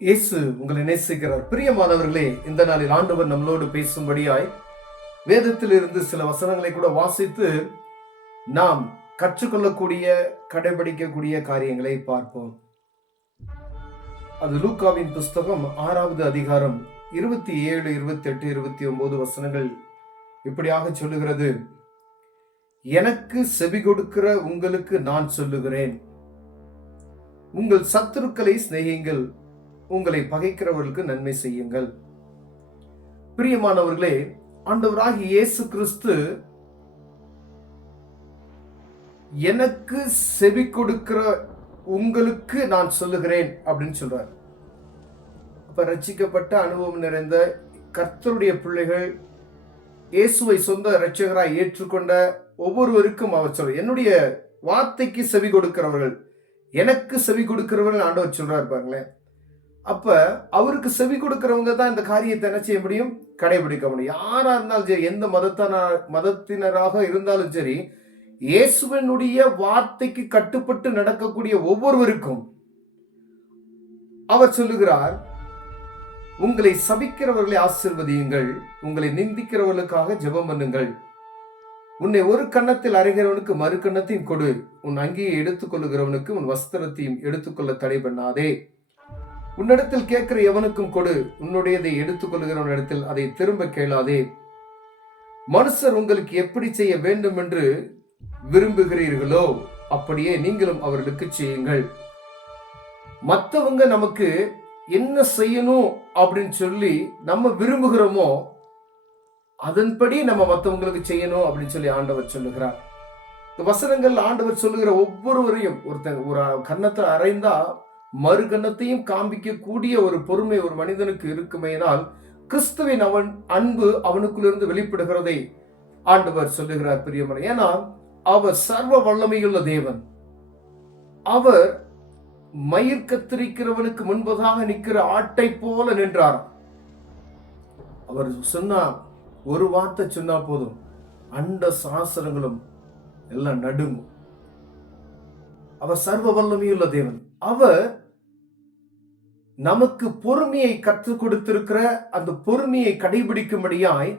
இயேசு உங்களை நேசிக்கிறார். பிரியமானவர்களே, இந்த நாளில் ஆண்டவர் நம்மளோடு பேசும்படியாய் வேதத்திலிருந்து சில வசனங்களை கூட வாசித்து நாம் கற்றுக்கொள்ளக்கூடிய, கடைபிடிக்கக்கூடிய காரியங்களை பார்ப்போம். அது லூக்காவின் புஸ்தகம் 6வது அதிகாரம் 27, 28, 29 வசனங்கள் இப்படியாக சொல்லுகிறது. எனக்கு செவி கொடுக்கிற உங்களுக்கு நான் சொல்லுகிறேன், உங்கள் சத்துருக்களை சிநேகியுங்கள், உங்களை பகைக்கிறவர்களுக்கு நன்மை செய்யுங்கள். பிரியமானவர்களே, ஆண்டவராகிய இயேசு கிறிஸ்து எனக்கு செவி கொடுக்கிற உங்களுக்கு நான் சொல்லுகிறேன் அப்படின்னு சொல்றார். அப்ப ரட்சிக்கப்பட்ட அனுபவம் நிறைந்த கர்த்தருடைய பிள்ளைகள், இயேசுவை சொந்த இரட்சகராய் ஏற்றுக்கொண்ட ஒவ்வொருவருக்கும் அவர் சொல்ற, என்னுடைய வார்த்தைக்கு செவி கொடுக்கிறவர்கள், எனக்கு செவி கொடுக்கிறவர்கள் ஆண்டவர் சொல்றாரு பாருங்களேன். அப்ப அவருக்கு செவி கொடுக்கிறவங்க தான் இந்த காரியத்தை என்ன செய்ய முடியும், கடைபிடிக்க முடியும். யாரா இருந்தாலும் சரி, எந்த மதத்தினராக இருந்தாலும் சரி, இயேசுவனுடைய வார்த்தைக்கு கட்டுப்பட்டு நடக்கக்கூடிய ஒவ்வொருவருக்கும் அவர் சொல்லுகிறார், உங்களை சபிக்கிறவர்களை ஆசீர்வதியுங்கள், உங்களை நிந்திக்கிறவர்களுக்காக ஜெபம் பண்ணுங்கள், உன்னை ஒரு கன்னத்தில் அறைகிறவனுக்கு மறு கன்னத்தையும் கொடு, உன் அங்கியை எடுத்துக் கொள்ளுகிறவனுக்கு உன் வஸ்திரத்தையும் எடுத்துக்கொள்ள தடை பண்ணாதே, உன்னிடத்தில் கேட்கிற எவனுக்கும் கொடு, உன்னுடையதை எடுத்துக் கொள்ளுகிறவனிடத்தில் அதை திரும்ப கேளாதே, மனுஷர் உங்களுக்கு எப்படி செய்ய வேண்டும் என்று விரும்புகிறீர்களோ அப்படியே நீங்களும் அவர்களுக்கு செய்யுங்கள். மற்றவங்க நமக்கு என்ன செய்யணும் அப்படின்னு சொல்லி நம்ம விரும்புகிறோமோ அதன்படி நம்ம மற்றவங்களுக்கு செய்யணும் அப்படின்னு சொல்லி ஆண்டவர் சொல்லுகிறார். இந்த வசனங்கள் ஆண்டவர் சொல்லுகிற ஒவ்வொருவரையும், ஒருத்தங்க ஒரு கன்னத்தை அறைந்தா மறு கன்னத்தையும் காண்பிக்க கூடிய ஒரு பொறுமை ஒரு மனிதனுக்கு இருக்குமேனால் கிறிஸ்துவின் அவன் அன்பு அவனுக்குள்ளிருந்து வெளிப்படுகிறதை ஆண்டவர் சொல்லுகிறார். பிரியமான, ஏன்னா அவர் சர்வ வல்லமையுள்ள தேவன். அவர் மயிர் கத்திரிக்கிறவனுக்கு முன்பதாக நிற்கிற ஆட்டை போல நின்றார். அவர் சொன்னா, ஒரு வார்த்தை சொன்னா போதும், அண்ட சாஸ்திரங்களும் எல்லாம் நடுங்கும். அவர் சர்வ வல்லமையுள்ள தேவன். அவர் நமக்கு பொறுமையை கற்றுக் கொடுத்திருக்கிற அந்த பொறுமையை கடைபிடிக்கும்படியாய்,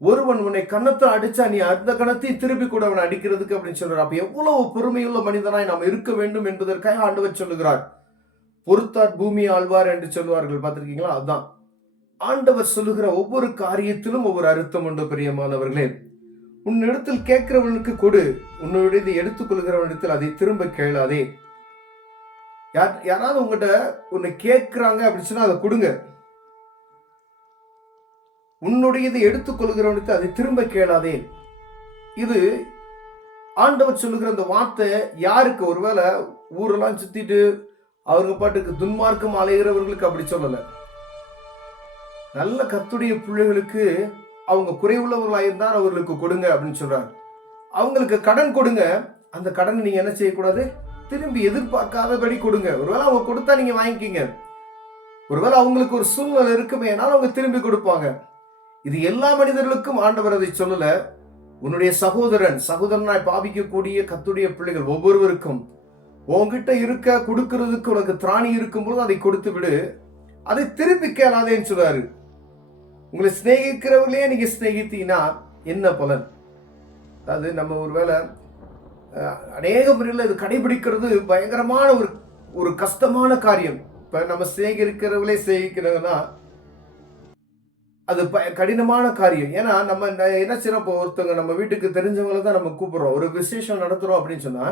ஒருவன் உன்னை கன்னத்தை அடிச்சா நீ அந்த கணத்தையும் திருப்பி கூட அவனை அடிக்கிறதுக்கு அப்படின்னு சொல்றார். அப்ப எவ்வளவு பொறுமையுள்ள மனிதனாய் நாம் இருக்க வேண்டும் என்பதற்காக ஆண்டவர் சொல்லுகிறார். பொறுத்தார் பூமி ஆழ்வார் என்று சொல்லுவார்கள், பார்த்திருக்கீங்களா? அதுதான் ஆண்டவர் சொல்லுகிற ஒவ்வொரு காரியத்திலும் ஒவ்வொரு அர்த்தம் உண்டு. பிரியமானவர்களே, உன்னிடத்தில் கேட்கிறவனுக்கு கொடு, உன்னுடைய எடுத்துக் கொள்கிறவனிடத்தில் அதை திரும்ப கேளாதே. யாராவது உங்ககிட்ட உன்னை கேட்கிறாங்க அப்படின்னு சொன்னா அதை கொடுங்க. உன்னுடையதை எடுத்துக் கொள்கிறவனுக்கு அதை திரும்ப கேளாதே. இது ஆண்டவர் சொல்லுகிற அந்த வார்த்தை யாருக்கு? ஒருவேளை ஊரெல்லாம் சுத்திட்டு அவங்க பாட்டுக்கு துன்மார்க்கம் அலைகிறவர்களுக்கு அப்படி சொல்லல. நல்ல கர்த்தருடைய பிள்ளைகளுக்கு, அவங்க குறைவுள்ளவர்களாயிருந்தால் அவர்களுக்கு கொடுங்க அப்படின்னு சொல்றாரு. அவங்களுக்கு கடன் கொடுங்க, அந்த கடனை நீங்க என்ன செய்யக்கூடாது, திரும்பி எதிர்பார்க்காதபடி கொடுங்க. ஒருவேளை அவங்க கொடுத்தா நீங்க வாங்கிக்கிங்க. ஒருவேளை அவங்களுக்கு ஒரு சூழ்நிலை இருக்குமே, ஆனால் அவங்க திரும்பி கொடுப்பாங்க. இது எல்லா மனிதர்களுக்கும் ஆண்டவர் அதை சொல்லல. உன்னுடைய சகோதரனாய் பாவிக்கக்கூடிய கர்த்தருடைய பிள்ளைகள் ஒவ்வொருவருக்கும் உன்கிட்ட இருக்க கொடுக்கிறதுக்கு உனக்கு திராணி இருக்கும்போது அதை கொடுத்து விடு, அதை திருப்பி கேளாதேன்னு சொல்றாரு. உங்களை சிநேகிக்கிறவர்களே நீங்க சிநேகித்தீங்கன்னா என்ன பலன்? அதாவது நம்ம ஒருவேளை அநேக முறையில் இது கடைபிடிக்கிறது பயங்கரமான ஒரு கஷ்டமான காரியம். இப்ப நம்ம சிநேகிக்கிறவர்களே சிநேகிக்கிறதுனா அது கடினமான காரியம். ஏன்னா நம்ம என்ன செய்யறோம், இப்போ ஒருத்தவங்க நம்ம வீட்டுக்கு தெரிஞ்சவங்களை தான் நம்ம கூப்பிடுறோம். ஒரு விசேஷம் நடத்துறோம் அப்படின்னு சொன்னா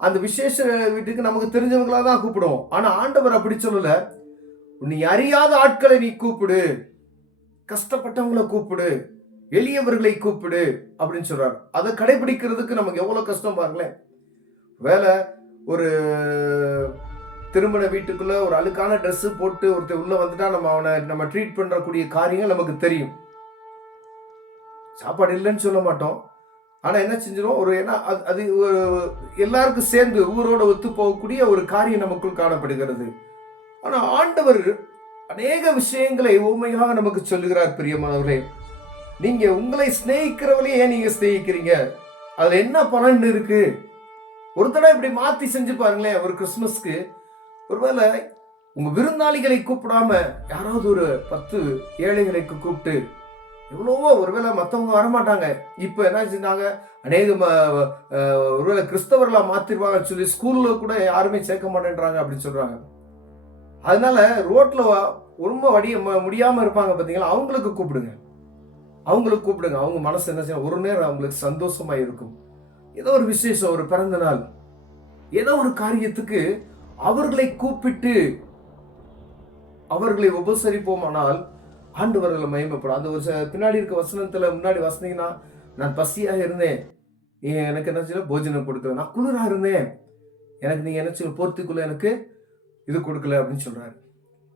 அந்த விசேஷ வீட்டுக்கு நமக்கு தெரிஞ்சவங்களா தான் கூப்பிடுவோம். ஆனா ஆண்டவர் அப்படி சொல்லல. நீ அறியாத ஆட்களை நீ கூப்பிடு, கஷ்டப்பட்டவங்களை கூப்பிடு, எளியவர்களை கூப்பிடு அப்படின்னு சொல்றாரு. அதை கடைபிடிக்கிறதுக்கு நமக்கு எவ்வளவு கஷ்டம் பாருங்களேன். வேலை ஒரு திருமண வீட்டுக்குள்ள ஒரு அழுக்கான ட்ரெஸ் போட்டு ஒருத்தர் உள்ள வந்துட்டா நம்ம ட்ரீட் பண்றக்கூடிய காரியங்கள் நமக்கு தெரியும். சாப்பாடு இல்லைன்னு சொல்ல மாட்டோம், ஆனா என்ன செஞ்சிடும், ஒரு ஏன்னா அது எல்லாருக்கும் சேர்ந்து ஊரோட ஒத்து போகக்கூடிய ஒரு காரியம் நமக்குள் காணப்படுகிறது. ஆனா ஆண்டவர் அநேக விஷயங்களை உண்மையாக நமக்கு சொல்லுகிறார். பிரியமானவர்களே, நீங்க உங்களை சிநேகிக்கிறவர்களே ஏன் நீங்க சிநேகிக்கிறீங்க, அதுல என்ன பலன் இருக்கு? ஒரு தடவை இப்படி மாத்தி செஞ்சு பாருங்களேன். ஒரு கிறிஸ்துமஸ்க்கு ஒருவேளை உங்க விருந்தாளிகளை கூப்பிடாம யாராவது ஒரு 10 ஏழைகளை கூப்பிட்டு, எவ்வளவோ ஒருவேளை மற்றவங்க வரமாட்டாங்க. இப்ப என்ன செஞ்சாங்க, அநேக ஒருவேளை கிறிஸ்தவர்களா மாத்திருவாங்கன்னு சொல்லி ஸ்கூல்ல கூட யாருமே சேர்க்க மாட்டேன்றாங்க அப்படின்னு சொல்றாங்க. அதனால ரோட்ல ரொம்ப முடியாம இருப்பாங்க பாத்தீங்களா, அவங்களுக்கு கூப்பிடுங்க. அவங்க மனசு என்ன செய்யும், ஒரு நேரம் அவங்களுக்கு சந்தோஷமா இருக்கும். ஏதோ ஒரு விசேஷம், ஒரு பிறந்த நாள், ஏதோ ஒரு காரியத்துக்கு அவர்களை கூப்பிட்டு அவர்களை உபசரிப்போமானால் ஆண்டவர்களை மகிமைப்படும். அந்த ஒரு பின்னாடி இருக்க வசனத்துல முன்னாடி வசனீங்கன்னா, நான் பசியாக இருந்தேன், எனக்கு என்ன செய்யல போஜனம் கொடுக்கல. நான் குளிரா இருந்தேன், எனக்கு நீங்க என்ன செய்ய போர்த்திக்குள்ள எனக்கு இது கொடுக்கல அப்படின்னு சொல்றாரு.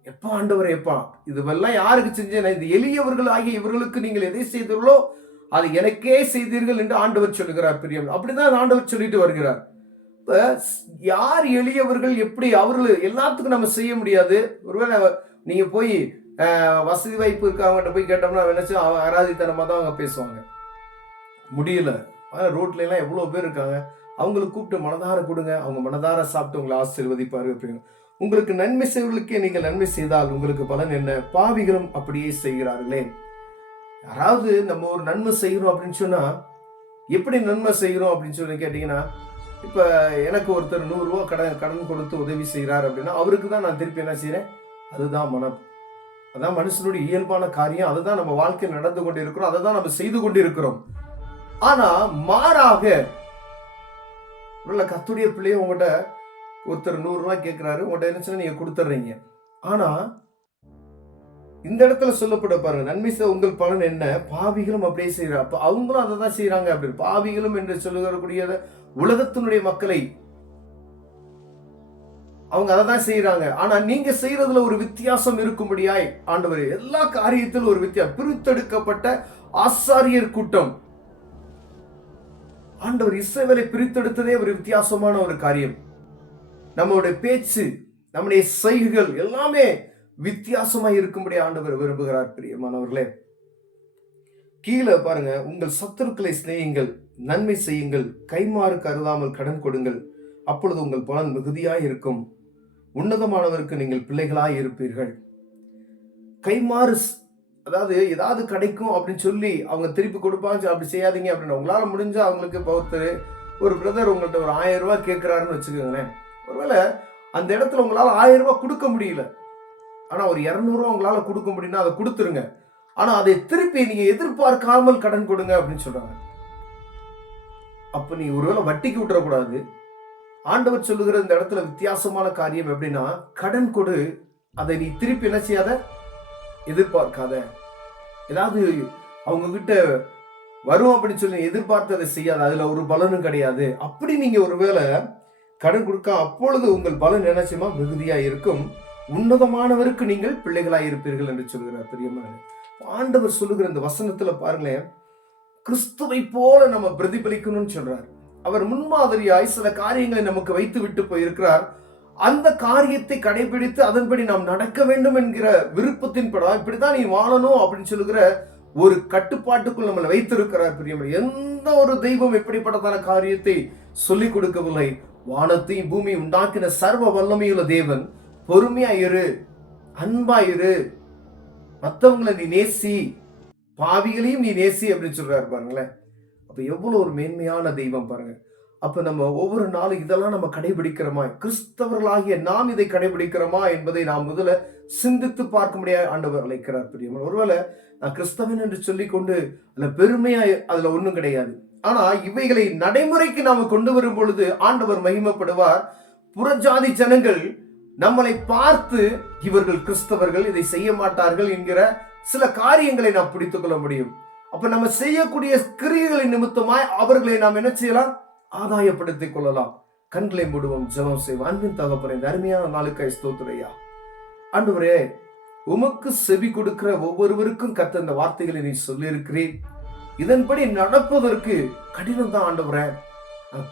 எப்பா ஆண்டவரே, எப்பா இதுவெல்லாம் யாருக்கு செஞ்சேன்? இது எளியவர்கள் ஆகிய இவர்களுக்கு நீங்கள் எதை செய்தீர்களோ அது எனக்கே செய்தீர்கள் என்று ஆண்டவர் சொல்லுகிறார். பிரியம், அப்படிதான் ஆண்டவர் சொல்லிட்டு வருகிறார். யார் எளியவர்கள், எப்படி அவர்கள் எல்லாத்துக்கும் நம்ம செய்ய முடியாது. ஒருவேளை நீங்க போய் வசதி வாய்ப்பு இருக்கவங்க போய் கேட்டோம்னா நினைச்சு அராதித்தனமா தான் அவங்க பேசுவாங்க. முடியல, ரோட்ல எல்லாம் எவ்வளவு பேர் இருக்காங்க, அவங்களுக்கு கூப்பிட்டு மனதார கொடுங்க, அவங்க மனதார சாப்பிட்டு உங்களை ஆசீர்வதிப்பாரு. அப்படின்னு உங்களுக்கு நன்மை செய்வர்களுக்கே நீங்கள் நன்மை செய்தால் உங்களுக்கு பலன் என்ன? பாவிகளும் அப்படியே செய்கிறார்களே. யாராவது நம்ம ஒரு நன்மை செய்கிறோம் அப்படின்னு சொன்னா எப்படி நன்மை செய்கிறோம் அப்படின்னு சொல்லி கேட்டீங்கன்னா, இப்ப எனக்கு ஒருத்தர் 100 ரூபாய் கடன் கொடுத்து உதவி செய்கிறார் அப்படின்னா அவருக்கு தான் நான் திருப்பி என்ன செய்யறேன்? அதுதான் அதான் மனுஷனுடைய இயல்பான காரியம். அதுதான் நம்ம வாழ்க்கையில் நடந்து கொண்டு இருக்கிறோம், அதை தான் நம்ம செய்து கொண்டு இருக்கிறோம். ஆனா மாறாக கர்த்தருடைய பிள்ளைய உங்கள்கிட்ட ஒருத்தர் 100 ரூபாய் கேட்கிறாரு, உங்கள்கிட்ட என்ன நீங்க கொடுத்துட்றீங்க. ஆனா இந்த இடத்துல சொல்லப்பட பாருங்க, நன்மை செய்ய உங்கள் பலன் என்ன? பாவிகளும் அப்படியே செய்யறாங்க. அப்ப அவங்களும் அதை தான் செய்யறாங்க. அப்படின்னு பாவிகளும் என்று சொல்லுகிறக்கூடிய உலகத்தினுடைய மக்களை அவங்க அதை தான் செய்யறாங்க. ஆனா நீங்க செய்யறதுல ஒரு வித்தியாசம் இருக்கும்படியாய் ஆண்டவர் எல்லா காரியத்திலும் ஒரு வித்தியாசம். பிரித்தெடுக்கப்பட்ட ஆசாரியர் கூட்டம், ஆண்டவர் இஸ்ரவேலை பிரித்தெடுத்ததே ஒரு வித்தியாசமான ஒரு காரியம். நம்மளுடைய பேச்சு, நம்முடைய செய்கைகள் எல்லாமே வித்தியாசமா இருக்கும்படி ஆண்டவர் விரும்புகிறார். பிரியமானவர்களே, கீழே பாருங்க, உங்கள் சத்துருக்களை சிநேகியுங்கள், நன்மை செய்யுங்கள், கைமாறு கருதாமல் கடன் கொடுங்கள், அப்பொழுது உங்கள் பலன் மிகுதியாய் இருக்கும், உன்னதமானவருக்கு நீங்கள் பிள்ளைகளாய் இருப்பீர்கள். கைமாறு, அதாவது ஏதாவது கிடைக்கும் அப்படின்னு சொல்லி அவங்க திருப்பி கொடுப்பாங்க, அப்படி செய்யாதீங்க அப்படின்னு. உங்களால முடிஞ்சா அவங்களுக்கு ஒருத்தர் ஒரு பிரதர் உங்கள்கிட்ட ஒரு 1000 ரூபாய் கேட்கிறாருன்னு வச்சுக்கோங்களேன். ஒருவேளை அந்த இடத்துல உங்களால 1000 ரூபாய் கொடுக்க முடியல, ஆனா ஒரு 200 ரூபாய் உங்களால கொடுக்க முடியும்னா அதை கொடுத்துருங்க. ஆனா அதை திருப்பி நீங்க எதிர்பார்க்காமல் கடன் கொடுங்க அப்படின்னு சொல்றாங்க. அப்ப நீ ஒருவேளை வட்டிக்கு விட்டுறக்கூடாது. ஆண்டவர் சொல்லுகிற இந்த இடத்துல வித்தியாசமான காரியம் எப்படின்னா, கடன் கொடு, அதை நீ திருப்பி என்ன செய்யாத, எதிர்பார்க்காத. ஏதாவது அவங்க கிட்ட வரும் அப்படின்னு சொல்லி எதிர்பார்த்ததை செய்யாத, அதுல ஒரு பலனும் கிடையாது. அப்படி நீங்க ஒருவேளை கடன் கொடுக்க, அப்பொழுது உங்கள் பலன் என்ன செய்யுமா, மிகுதியா இருக்கும், உன்னதமானவருக்கு நீங்கள் பிள்ளைகளாய் இருப்பீர்கள் என்று சொல்கிறார். பிரியமான ஆண்டவர் சொல்லுகிற இந்த வசனத்துல பாருங்களேன், கிறிஸ்துவை போல நம்ம பிரதிபலிக்கணும்னு சொல்றார். அவர் முன்மாதிரியாய் சில காரியங்களை நமக்கு வைத்து விட்டு போயிருக்கிறார். அந்த காரியத்தை கடைபிடித்து அதன்படி நாம் நடக்க வேண்டும் என்கிற விருப்பத்தின் படம், இப்படிதான் நீ வாழணும் அப்படின்னு சொல்லுகிற ஒரு கட்டுப்பாட்டுக்குள் நம்மளை வைத்திருக்கிறார். பிரியமான, எந்த ஒரு தெய்வம் எப்படிப்பட்டதான காரியத்தை சொல்லிக் கொடுக்கவில்லை. வானத்தையும் பூமி உண்டாக்கின சர்வ வல்லமையுள்ள தேவன் பொறுமையாயிரு, அன்பாயிரு, மற்றவங்களை நீ நேசி, பாவிகளையும் நீ நேசி அப்படின்னு சொல்றாரு. பாருங்களேன், அப்ப எவ்வளவு ஒரு மேன்மையான தெய்வம் பாருங்க. அப்ப நம்ம ஒவ்வொரு நாளும் இதெல்லாம் நம்ம கடைபிடிக்கிறோமா, கிறிஸ்தவர்களாகிய நாம் இதை கடைபிடிக்கிறோமா என்பதை நாம் முதல்ல சிந்தித்து பார்க்க முடியாது ஆண்டவர் அழைக்கிறார். பிரியமான, ஒருவேளை நான் கிறிஸ்தவன் என்று சொல்லிக் கொண்டு அதுல பெருமையா அதுல ஒண்ணும் கிடையாது. ஆனா இவைகளை நடைமுறைக்கு நாம கொண்டு வரும் பொழுது ஆண்டவர் மகிமைப்படுவார். புறஜாதி ஜனங்கள் நம்மளை பார்த்து இவர்கள் கிறிஸ்தவர்கள், இதை செய்ய மாட்டார்கள் என்கிற சில காரியங்களை நாம் பிடித்துக் கொள்ள முடியும். அப்ப நம்ம செய்யக்கூடிய கிரியைகளின் நிமித்தமாய் அவர்களை நாம் என்ன செய்யலாம், ஆதாயப்படுத்திக் கொள்ளலாம். கண்களை மூடுவோம், ஜெபம் செய்வோம். அன்பின் தகப்பனே, இந்த அருமையான நாளுக்காய் ஸ்தோத்திரையா. ஆண்டவரே, உமக்கு செவி கொடுக்கிற ஒவ்வொருவருக்கும் கர்த்தர் இந்த வார்த்தைகளை நீ சொல்லி இருக்கிறீர். இதன்படி நடப்பதற்கு கடினம் தான் ஆண்டவரே.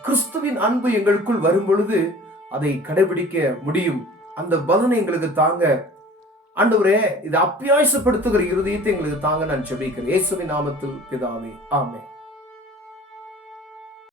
கிறிஸ்துவின் அன்பு எங்களுக்குள் வரும் பொழுது அதை கடைபிடிக்க முடியும். அந்த பலனை எங்களுக்கு தாங்க ஆண்டவரே. இதை அப்பியாசப்படுத்துகிற இருதயத்தை எங்களுக்கு தாங்க நான் ஜெபிக்கிறேன். இயேசுவின் நாமத்தில் பிதாவே, ஆமென்.